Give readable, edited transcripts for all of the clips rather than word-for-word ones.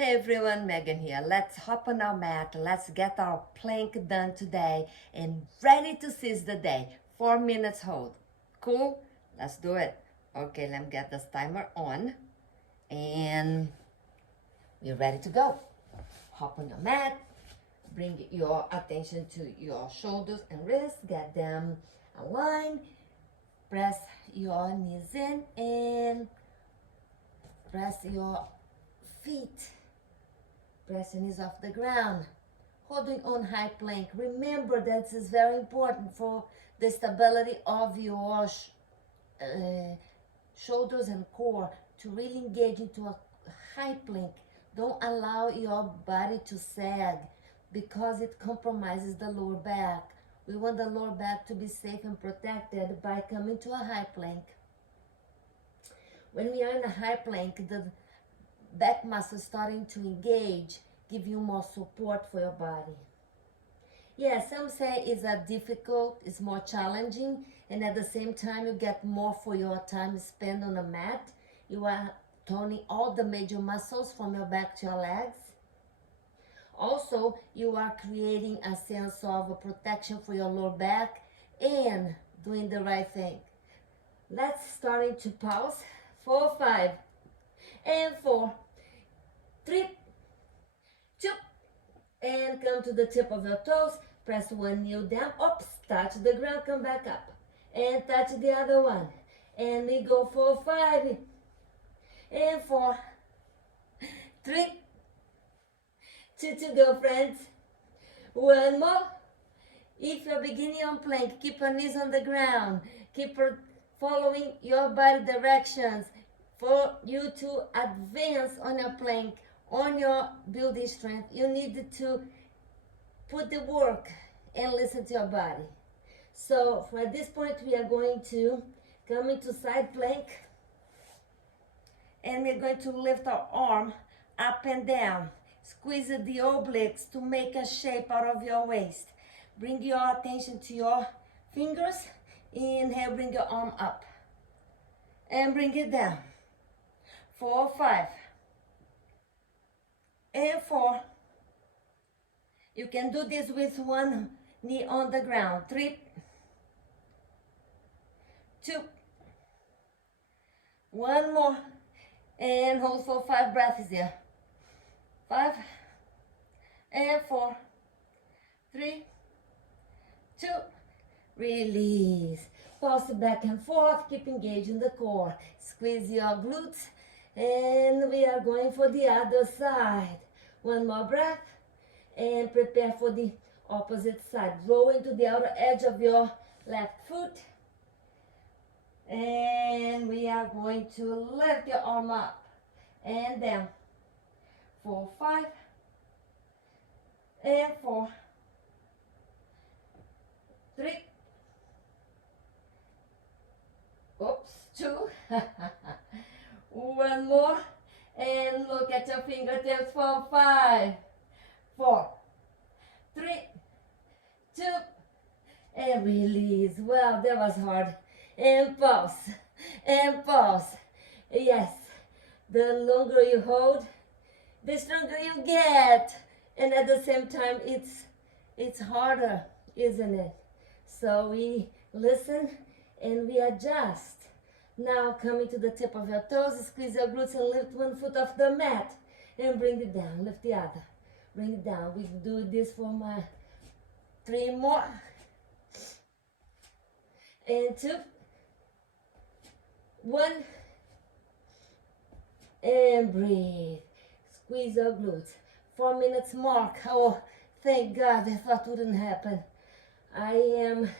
Hey everyone, Megan here. Let's hop on our mat. Let's get our plank done today and ready to seize the day. 4 minutes hold. Cool? Let's do it. Okay, let me get this timer on and we're ready to go. Hop on your mat. Bring your attention to your shoulders and wrists. Get them aligned. Press your knees in and press your feet. Press your knees off the ground. Holding on high plank. Remember that this is very important for the stability of your shoulders and core to really engage into a high plank. Don't allow your body to sag because it compromises the lower back. We want the lower back to be safe and protected by coming to a high plank. When we are in a high plank, the back muscle starting to engage, give you more support for your body. Yeah, some say it's difficult, it's more challenging, and at the same time you get more for your time spent on the mat. You are toning all the major muscles from your back to your legs. Also, you are creating a sense of protection for your lower back and doing the right thing. Let's start to pause. 4, 5, and 4, 3, 2, and come to the tip of your toes. Press one knee down. Oops, touch the ground, come back up. And touch the other one. And we go 4, 5, and 4, 3, 2 to go, friends. One more. If you're beginning on plank, keep your knees on the ground. Keep following your body directions for you to advance on your plank, on your building strength. You need to put the work and listen to your body. So at this point, we are going to come into side plank and we're going to lift our arm up and down. Squeeze the obliques to make a shape out of your waist. Bring your attention to your fingers. Inhale, bring your arm up and bring it down. 4, 5, and 4. You can do this with one knee on the ground. 3, 2, one more, and hold for 5 breaths here. 5, and 4, 3, 2, release. Pulse back and forth, keep engaging the core. Squeeze your glutes, and we are going for the other side. One more breath, and prepare for the opposite side. Roll into the outer edge of your left foot, and we are going to lift your arm up and down. 4, 5, and 4, 3, oops, 2, one more, and look at your fingertips. 4, 5, 4, 3, 2, and release. Wow, that was hard. And pause, and pause. Yes, the longer you hold, the stronger you get, and at the same time it's harder, isn't it? So we listen and we adjust. Now coming to the tip of your toes, squeeze your glutes and lift one foot off the mat and bring it down. Lift the other, bring it down. We do this for my 3 more, and 2, 1, and breathe. Squeeze your glutes. 4 minutes mark. Oh, thank God, I thought it wouldn't happen. I am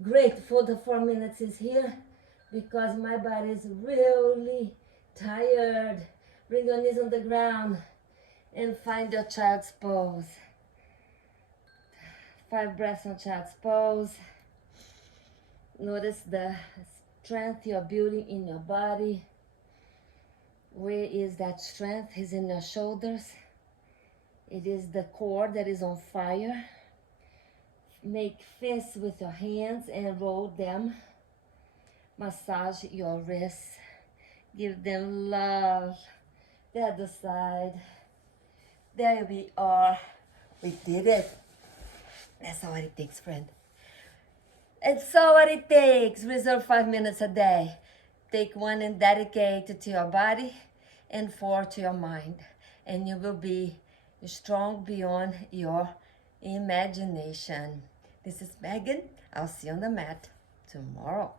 grateful the 4 minutes is here because my body is really tired. Bring your knees on the ground and find your child's pose. 5 breaths on child's pose. Notice the strength you're building in your body. Where is that strength? It's in your shoulders. It is the core that is on fire. Make fists with your hands and roll them. Massage your wrists. Give them love. The other side. There we are. We did it. That's all it takes, friend. It's all what it takes. Reserve 5 minutes a day. Take 1 and dedicate it to your body and 4 to your mind. And you will be strong beyond your imagination. This is Megan. I'll see you on the mat tomorrow.